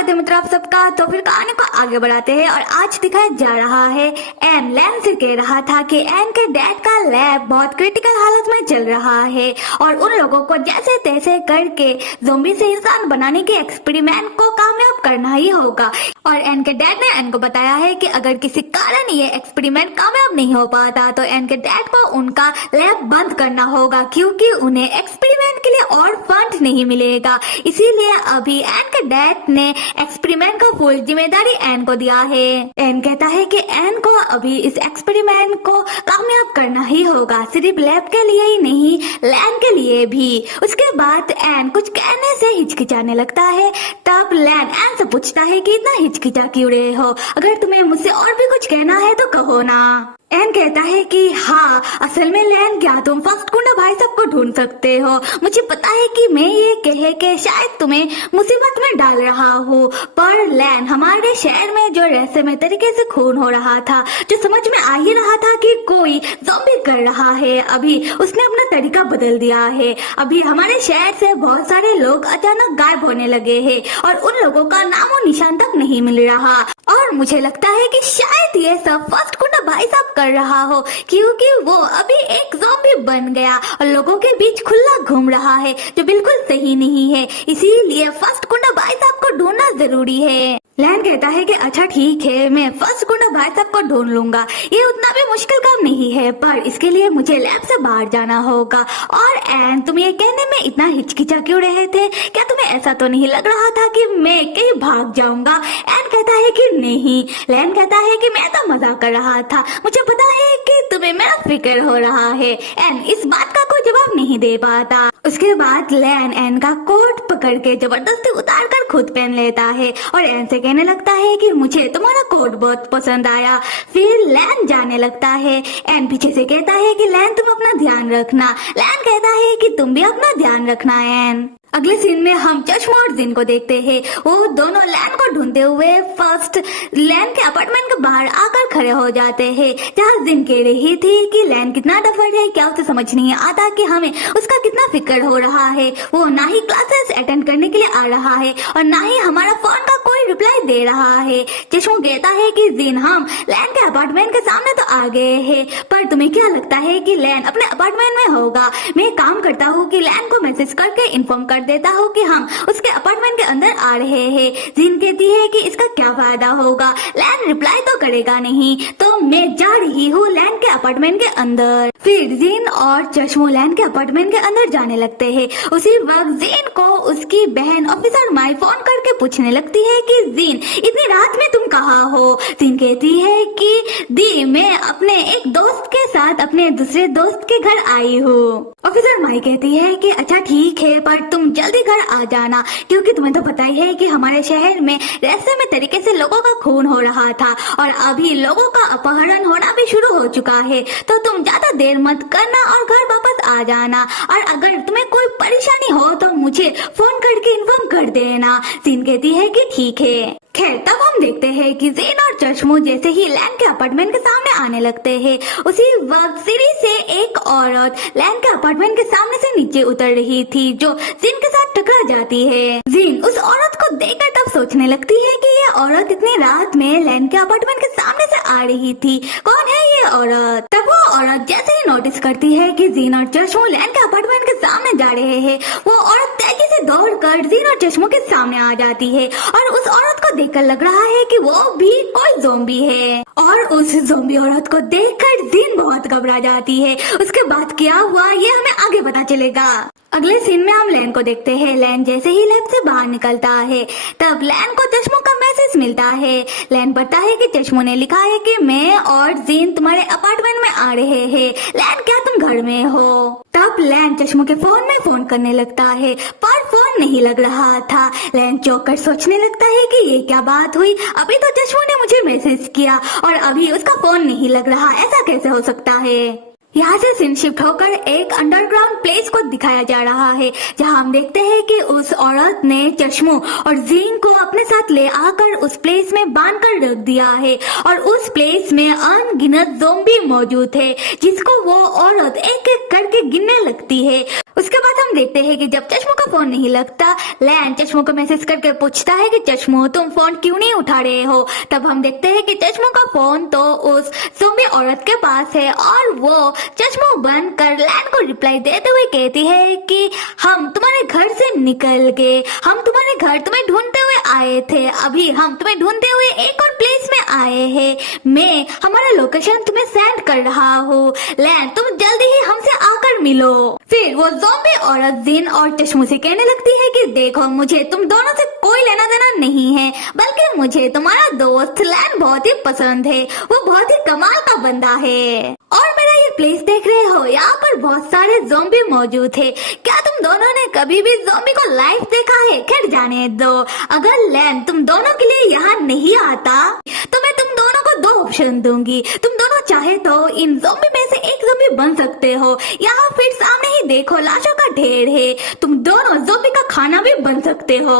स्वागत है मित्रों आप सबका। तो फिर कहानी को आगे बढ़ाते हैं और आज दिखाया जा रहा है एन लैन से कह रहा था कि एन के डैड का लैब बहुत क्रिटिकल हालत में चल रहा है और उन लोगों को जैसे तैसे करके ज़ोंबी से इंसान बनाने के एक्सपेरिमेंट को कामयाब करना ही होगा। और एन के डैड ने एन को बताया है कि अगर किसी कारण ये एक्सपेरिमेंट कामयाब नहीं हो पाता तो एन के डैड को उनका लैब बंद करना होगा, क्योंकि उन्हें एक्सपेरिमेंट के लिए और फंड नहीं मिलेगा। इसीलिए अभी एन के डैड ने एक्सपेरिमेंट का फुल जिम्मेदारी एन को दिया है। एन कहता है कि एन को अभी इस एक्सपेरिमेंट को कामयाब करना ही होगा, सिर्फ लैब के लिए ही नहीं लैन के लिए भी। उसके बाद एन कुछ कहने से हिचकिचाने लगता है। तब लैन एन से पूछता है कि इतना हिचकिचा क्यों रहे हो, अगर तुम्हें मुझसे और भी कुछ कहना है तो कहो ना। एन कहता है कि हाँ, असल में लैन क्या तुम फर्स्ट गुंडा भाई साहब को ढूंढ सकते हो। मुझे पता है कि मैं ये कहे के शायद तुम्हें मुसीबत में डाल रहा हूँ, पर लैन हमारे शहर में जो रहस्यमय तरीके से खून हो रहा था, जो समझ में आ ही रहा था कि कोई ज़ॉम्बी कर रहा है, अभी उसने अपना तरीका बदल दिया है। अभी हमारे शहर से बहुत सारे लोग अचानक गायब होने लगे हैं और उन लोगों का नामो निशान तक नहीं मिल रहा। और मुझे लगता है कि शायद ये सब फर्स्ट गुंडा भाई साहब कर रहा हो, क्योंकि वो अभी एक ज़ॉम्बी बन गया और लोगों के बीच खुला घूम रहा है, जो बिल्कुल सही नहीं है। इसीलिए फर्स्ट गुंडा भाई साहब को ढूंढना जरूरी है। लैन कहता है कि अच्छा ठीक है, मैं फर्स्ट गुंडा भाई साहब को ढूंढ लूंगा, ये उतना भी मुश्किल काम नहीं है, पर इसके लिए मुझे लैब से बाहर जाना होगा। और एन तुम ये कहने में इतना हिचकिचा क्यों रहे थे, क्या तुम्हें ऐसा तो नहीं लग रहा था कि मैं कहीं भाग जाऊंगा? एन कहता है कि नहीं। लैन कहता है कि मैं तो मजाक कर रहा था, मुझे पता है कि तुम्हें मेरा फिक्र हो रहा है। एन इस बात का कोई जवाब नहीं दे पाता। उसके बाद लैन एन का कोट पकड़ के जबरदस्ती उतार कर खुद पहन लेता है और एन से कहने लगता है कि मुझे तुम्हारा कोट बहुत पसंद आया। फिर लैन जाने लगता है। एन पीछे से कहता है कि लैन तुम अपना ध्यान रखना। लैन कहता है कि तुम भी अपना ध्यान रखना एन। अगले सीन में हम चश्मा और जिन को देखते हैं। वो दोनों लैन को ढूंढते हुए फर्स्ट लैन के अपार्टमेंट के बाहर आकर खड़े हो जाते हैं, जहाँ जिन कह रही थी कि लैन कितना डफर है, क्या उसे समझ नहीं आता कि हमें उसका कितना फिक्र हो रहा है। वो ना ही क्लासेस अटेंड करने के लिए आ रहा है और ना ही हमारा फोन का कोई रिप्लाई दे रहा है। चश्मा कहता है कि जिन हम लैन के अपार्टमेंट के सामने तो आ गए हैं, पर तुम्हें क्या लगता है कि लैन अपने अपार्टमेंट में होगा? मैं काम करता हूँ कि लैन को मैसेज करके इन्फॉर्म कर देता हूँ कि हम उसके अपार्टमेंट के अंदर आ रहे हैं। जिन कहती है कि इसका क्या फायदा होगा, लैन रिप्लाई तो करेगा नहीं, तो मैं जा रही हूँ लैन के अपार्टमेंट के अंदर। फिर जिन और चश्मो लैन के अपार्टमेंट के अंदर जाने लगते हैं। उसी वक्त जिन को उसकी बहन ऑफिसर माई फोन करके पूछने लगती है कि जिन इतनी रात में तुम कहाँ हो? जिन कहती है कि दी मैं अपने एक दोस्त के साथ अपने दूसरे दोस्त के घर आई हूँ। ऑफिसर माई कहती है कि अच्छा ठीक है, पर तुम जल्दी घर आ जाना, क्योंकि तुम्हें तो पता ही है कि हमारे शहर में रहस्यमय तरीके से लोगों का खून हो रहा था और अभी लोगों का अपहरण होना भी शुरू हो चुका है, तो तुम ज्यादा देर मत करना और घर वापस आ जाना। और अगर तुम्हें कोई परेशानी हो तो मुझे फोन करके इन्फॉर्म कर देना। जिन कहती है कि ठीक है। खैर तब हम देखते हैं कि जिन और चश्मो जैसे ही लैन के अपार्टमेंट के सामने आने लगते हैं, उसी वक्त सीढ़ी से एक औरत लैन के अपार्टमेंट के सामने से नीचे उतर रही थी, जो जिन के साथ टकरा जाती है। जिन उस औरत को देखकर तब सोचने लगती है कि ये औरत इतनी रात में लैन के अपार्टमेंट के सामने से आ रही थी, कौन है ये औरत? तब वो औरत जैसे ही नोटिस करती है कि जिन और चश्मो लैन के अपार्टमेंट के सामने जा रहे हैं, वो औरत तेजी से दौड़कर जिन और चश्मो के सामने आ जाती है और उस औरत को देखकर लग रहा है कि वो भी कोई ज़ॉम्बी है। और उस ज़ॉम्बी औरत को देखकर जिन बहुत घबरा जाती है। उसके बाद क्या हुआ ये हमें आगे पता चलेगा। अगले सीन में हम लैन को देखते हैं। लैन जैसे ही लैब से बाहर निकलता है, तब लैन को चश्मो का मैसेज मिलता है। लैन पढ़ता है कि चश्मो ने लिखा है कि मैं और जिन तुम्हारे अपार्टमेंट में आ रहे हैं। लैन क्या तुम घर में हो? तब लैन चश्मो के फोन में फोन करने लगता है, पर फोन नहीं लग रहा था। लैन चौंक कर सोचने लगता है कि ये क्या बात हुई, अभी तो चश्मो ने मुझे मैसेज किया और अभी उसका फोन नहीं लग रहा, ऐसा कैसे हो सकता है? यहाँ से सीन शिफ्ट होकर एक अंडरग्राउंड प्लेस को दिखाया जा रहा है, जहाँ हम देखते हैं कि उस औरत ने चश्मो और जिन को अपने साथ ले आकर उस प्लेस में बांध कर रख दिया है और उस प्लेस में अनगिनत ज़ॉम्बी मौजूद है, जिसको वो औरत एक एक करके गिनने लगती है। उसके बाद हम देखते हैं कि जब चश्मों का फोन नहीं लगता, लैन चश्मों को मैसेज करके पूछता है कि चश्मो तुम फोन क्यों नहीं उठा रहे हो। तब हम देखते हैं कि चश्मों का फोन तो उस ज़ॉम्बी औरत के पास है और वो चश्मो बंद कर लैन को रिप्लाई देते हुए कहती है कि हम तुम्हारे घर से निकल गए, हम तुम्हारे घर तुम्हें ढूंढते हुए आए थे, अभी हम तुम्हें ढूंढते हुए एक और प्लेस में आए हैं, मैं हमारा लोकेशन तुम्हें सेंड कर रहा हूँ, लैन तुम जल्दी ही हमसे आकर मिलो। फिर वो ज़ॉम्बी औरत जिन और चश्मों से कहने लगती है कि देखो मुझे तुम दोनों से कोई लेना देना नहीं है, बल्कि मुझे तुम्हारा दोस्त लैन बहुत ही पसंद है, वो बहुत ही कमाल का बंदा है। और मेरा ये प्लेस देख रहे हो, यहाँ पर बहुत सारे ज़ॉम्बी मौजूद है, क्या तुम दोनों ने कभी भी ज़ॉम्बी को लाइव देखा है? खैर जाने दो, अगर लैन तुम दोनों के लिए यहाँ नहीं आता तो मैं तुम दोनों को दो ऑप्शन दूंगी, तुम दोनों चाहे तो इन ज़ॉम्बी में से एक ज़ॉम्बी बन सकते हो, यहाँ फिर सामने ही देखो लाशों का ढेर है, तुम दोनों ज़ॉम्बी का खाना भी बन सकते हो।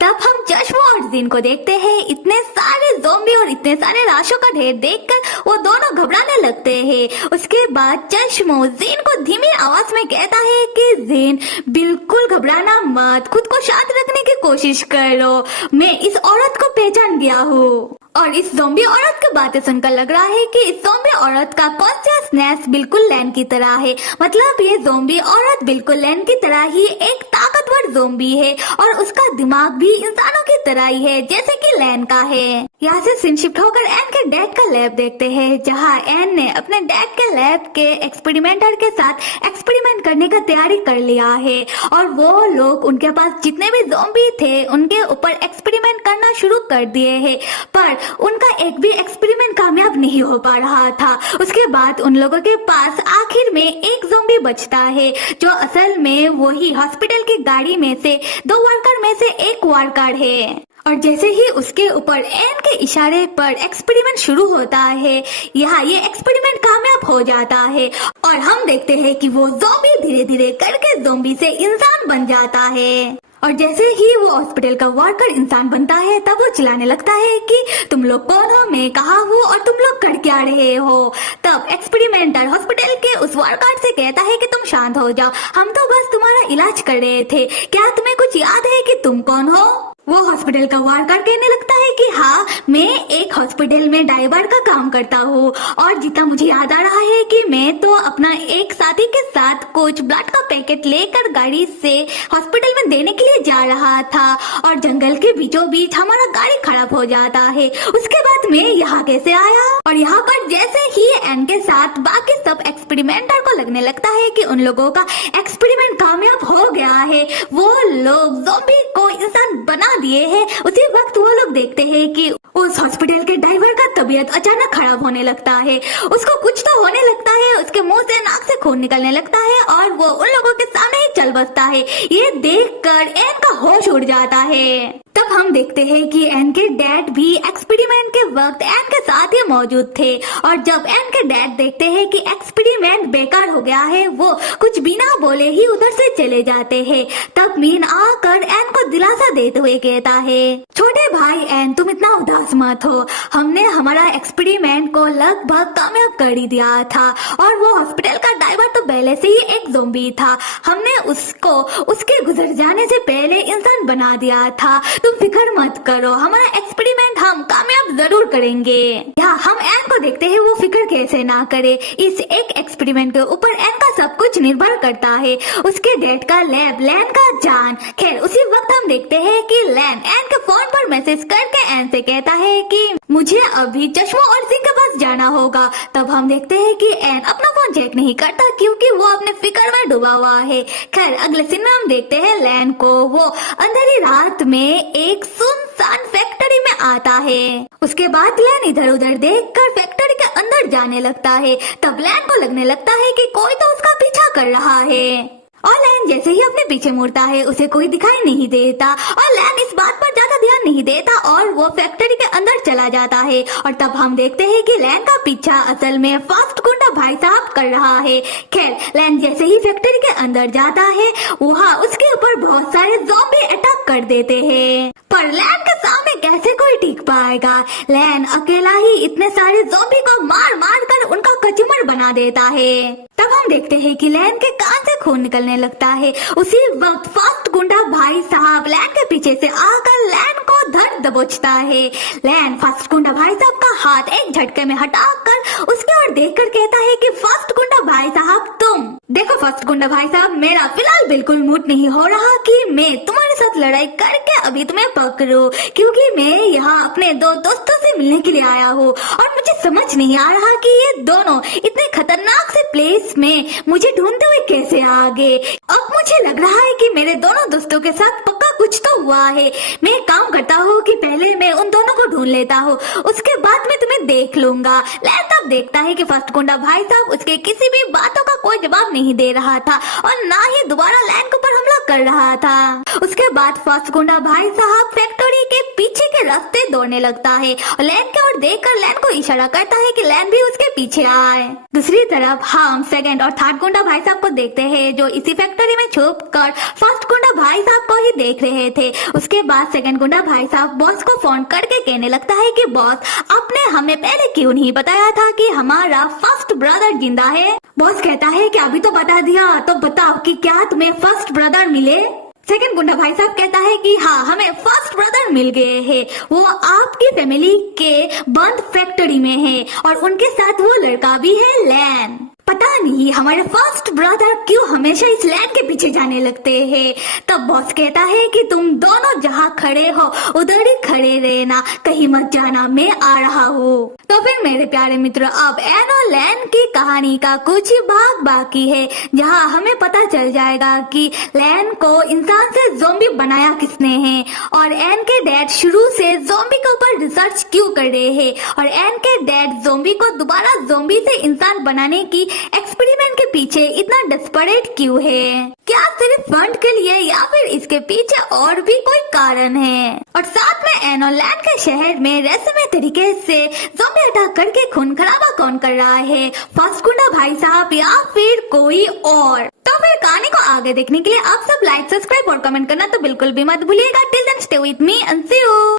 तब हम चश्मो और जिन को देखते हैं, इतने सारे ज़ॉम्बी और इतने सारे लाशों का ढेर देखकर वो दोनों घबराने लगते हैं। उसके बाद चश्मो जिन को धीमी आवाज में कहता है कि जिन बिल्कुल घबराना मत, खुद को शांत रखने की कोशिश करो, मैं इस औरत को पहचान गया हूँ। और इस ज़ॉम्बी औरत की बातें सुनकर लग रहा है कि इस ज़ॉम्बी औरत का कॉन्शियसनेस बिल्कुल लैन की तरह है, मतलब ये ज़ॉम्बी औरत बिल्कुल लैन की तरह ही एक ताकतवर ज़ॉम्बी है और उसका दिमाग भी इंसानों की तरह ही है जैसे कि लैन का है। यहाँ से सीन शिफ्ट होकर एन के डैड का लैब देखते हैं, जहाँ एन ने अपने डैड के लैब के एक्सपेरिमेंटर के साथ एक्सपेरिमेंट करने का तैयारी कर लिया है और वो लोग उनके पास जितने भी ज़ॉम्बी थे उनके ऊपर एक्सपेरिमेंट करना शुरू कर दिए हैं, पर उनका एक भी एक्सपेरिमेंट कामयाब नहीं हो पा रहा था। उसके बाद उन लोगों के पास आखिर में एक ज़ॉम्बी बचता है, जो असल में वही हॉस्पिटल की गाड़ी में से 2 वर्कर में से एक वर्कर है। और जैसे ही उसके ऊपर एन के इशारे पर एक्सपेरिमेंट शुरू होता है, यहाँ ये एक्सपेरिमेंट कामयाब हो जाता है और हम देखते हैं कि वो ज़ॉम्बी धीरे धीरे करके ज़ॉम्बी से इंसान बन जाता है। और जैसे ही वो हॉस्पिटल का वर्कर इंसान बनता है, तब वो चिल्लाने लगता है कि तुम लोग कौन हो, मैं कहाँ हूँ और तुम लोग कर क्या रहे हो। तब एक्सपेरिमेंटर हॉस्पिटल के उस वर्कर से कहता है कि तुम शांत हो जाओ, हम तो बस तुम्हारा इलाज कर रहे थे, क्या तुम्हें कुछ याद है कि तुम कौन हो। वो हॉस्पिटल का वर्कर कहने लगता है कि हाँ, मैं एक हॉस्पिटल में ड्राइवर का काम करता हूँ और जितना मुझे याद आ रहा है कि मैं तो अपना एक साथी के साथ कुछ ब्लड का पैकेट लेकर गाड़ी से हॉस्पिटल में देने के लिए जा रहा था और जंगल के बीचों बीच हमारा गाड़ी खराब हो जाता है, उसके बाद मैं यहाँ कैसे आया। और यहाँ पर जैसे ही एन के साथ बाकी सब एक्सपेरिमेंटर को लगने लगता है कि उन लोगों का एक्सपेरिमेंट कामयाब हो गया है, वो लोग ज़ॉम्बी को इंसान बना दिए हैं, उसी वक्त वो लोग देखते हैं कि उस हॉस्पिटल के ड्राइवर का तबीयत अचानक खराब होने लगता है, उसको कुछ तो होने लगता है, उसके मुंह से नाक से खून निकलने लगता है और वो उन लोगों के सामने ही चल बसता है। ये देखकर एन का होश उड़ जाता है। तब हम देखते हैं कि एन के डैड भी एक्सपेरिमेंट के वक्त एन के साथ ही मौजूद थे और जब एन के डैड देखते हैं कि एक्सपेरिमेंट बेकार हो गया है, वो कुछ बिना बोले ही उधर से चले जाते हैं। तब मीन आकर एन को दिलासा देते हुए कहता है, छोटे भाई एन तुम इतना उदास मत हो, हमने हमारा एक्सपेरिमेंट को लगभग कामयाब कर ही दिया था और वो हॉस्पिटल का ड्राइवर तो पहले से ही एक ज़ॉम्बी था, हमने उसको उसके गुजर जाने से पहले इंसान बना दिया था, तुम फिक्र मत करो, हमारा एक्सपेरिमेंट हम कामयाब जरूर करेंगे। यहाँ हम एन को देखते हैं वो फिक्र कैसे ना करे, इस एक एक्सपेरिमेंट के ऊपर एन का सब कुछ निर्भर करता है, उसके डैड का लैब, लैन का जान। खैर उसी वक्त हम देखते हैं कि लैन एन के फोन पर मैसेज करके एन से कहता है कि मुझे अभी चश्मो और जिन के पास जाना होगा। तब हम देखते हैं कि एन अपना फोन चेक नहीं करता क्योंकि वो अपने फिक्र में डूबा हुआ है। खैर अगले सीन में हम देखते हैं लैन को, वो अंधेरी रात में एक सुनसान फैक्ट्री में आता है। उसके बाद लैन इधर उधर देखकर फैक्ट्री के अंदर जाने लगता है। तब लैन को लगने लगता है कि कोई तो उसका पीछा कर रहा है और लैन जैसे ही अपने पीछे मुड़ता है उसे कोई दिखाई नहीं देता और लैन इस बात पर ज्यादा ध्यान नहीं देता और वो फैक्ट्री के अंदर चला जाता है। और तब हम देखते हैं कि लैन का पीछा असल में फास्ट गुंडा भाई साहब कर रहा है। खैर लैन जैसे ही फैक्ट्री के अंदर जाता है, वहाँ उसके ऊपर बहुत सारे ज़ॉम्बी अटैक कर देते हैं। पर लैन के सामने कैसे कोई टिक पाएगा। लैन अकेला ही इतने सारे ज़ॉम्बी को मार मार कर उनका कचूमर बना देता है। तब हम देखते हैं कि लैन के कान से खून निकलने लगता है। उसी वक्त फर्स्ट गुंडा भाई साहब लैन के पीछे से आकर लैन को धर दबोचता है। लैन फर्स्ट गुंडा भाई साहब का हाथ एक झटके में हटाकर उसकी ओर देखकर कहता है कि फर्स्ट गुंडा भाई साहब तुम देखो फर्स्ट गुंडा भाई साहब, मेरा फिलहाल बिल्कुल मूड नहीं हो रहा कि मैं तुम्हारे साथ लड़ाई करके अभी तुम्हें पकड़ूं, क्योंकि मैं यहाँ अपने दो दोस्तों से मिलने के लिए आया हूँ और मुझे समझ नहीं आ रहा कि ये दोनों इतने खतरनाक से प्लेस में मुझे ढूंढते हुए कैसे आ गए। अब मुझे लग रहा है कि मेरे दोनों दोस्तों के साथ पक्का कुछ तो हुआ है। मैं एक काम करता हूँ कि पहले मैं उन दोनों को ढूंढ लेता हूँ, उसके बाद मैं तुम्हें देख लूंगा। लैन तब देखता है कि फर्स्ट गुंडा भाई साहब उसके किसी भी बातों का कोई जवाब नहीं दे रहा था और ना ही दोबारा लैन के ऊपर हमला कर रहा था। उसके बाद फर्स्ट गुंडा भाई साहब फैक्ट्री के पीछे के रास्ते दौड़ने लगता है और लैन की ओर देखकर लैन को इशारा करता है कि लैन भी उसके पीछे आए। दूसरी तरफ हम सेकंड और थर्ड गुंडा भाई साहब को देखते हैं जो इसी फैक्ट्री में छुप कर फर्स्ट गुंडा भाई साहब को ही देख रहे थे। उसके बाद सेकंड गुंडा भाई साहब बॉस को फोन करके कहने लगता है कि बॉस आपने हमें पहले क्यों नहीं बताया था कि हमारा फर्स्ट ब्रदर जिंदा है। बॉस कहता है कि अभी तो बता दिया, तो बताओ कि क्या तुम्हें फर्स्ट ब्रदर मिले। सेकंड गुंडा भाई साहब कहता है कि हाँ हमें फर्स्ट ब्रदर मिल गए हैं, वो आपकी फैमिली के बंद फैक्ट्री में है और उनके साथ वो लड़का भी है लैन। पता नहीं हमारे फर्स्ट ब्रदर क्यों हमेशा इस लैन के पीछे जाने लगते हैं। तब बॉस कहता है कि तुम दोनों जहाँ खड़े हो उधर ही खड़े रहना, कहीं मत जाना, मैं आ रहा हूँ। तो फिर मेरे प्यारे मित्रों, अब एन और लैन की कहानी का कुछ ही भाग बाकी है जहाँ हमें पता चल जाएगा कि लैन को इंसान से ज़ॉम्बी बनाया किसने है और एन के डैड शुरू से ज़ॉम्बी के ऊपर रिसर्च क्यों कर रहे हैं और एन के डैड ज़ॉम्बी को दोबारा ज़ॉम्बी से इंसान बनाने की एक्सपेरिमेंट के पीछे इतना डेस्परेट क्यों है। क्या सिर्फ फंड के लिए या फिर इसके पीछे और भी कोई कारण है। और साथ में एन और लैन के शहर में रहस्यमय तरीके से ज़ॉम्बी अटैक करके खून खराबा कौन कर रहा है, फर्स्ट गुंडा भाई साहब या फिर कोई और। तो फिर कहानी को आगे देखने के लिए आप सब लाइक, सब्सक्राइब और कमेंट करना तो बिल्कुल भी मत भूलिएगा। Till then stay with me and see you.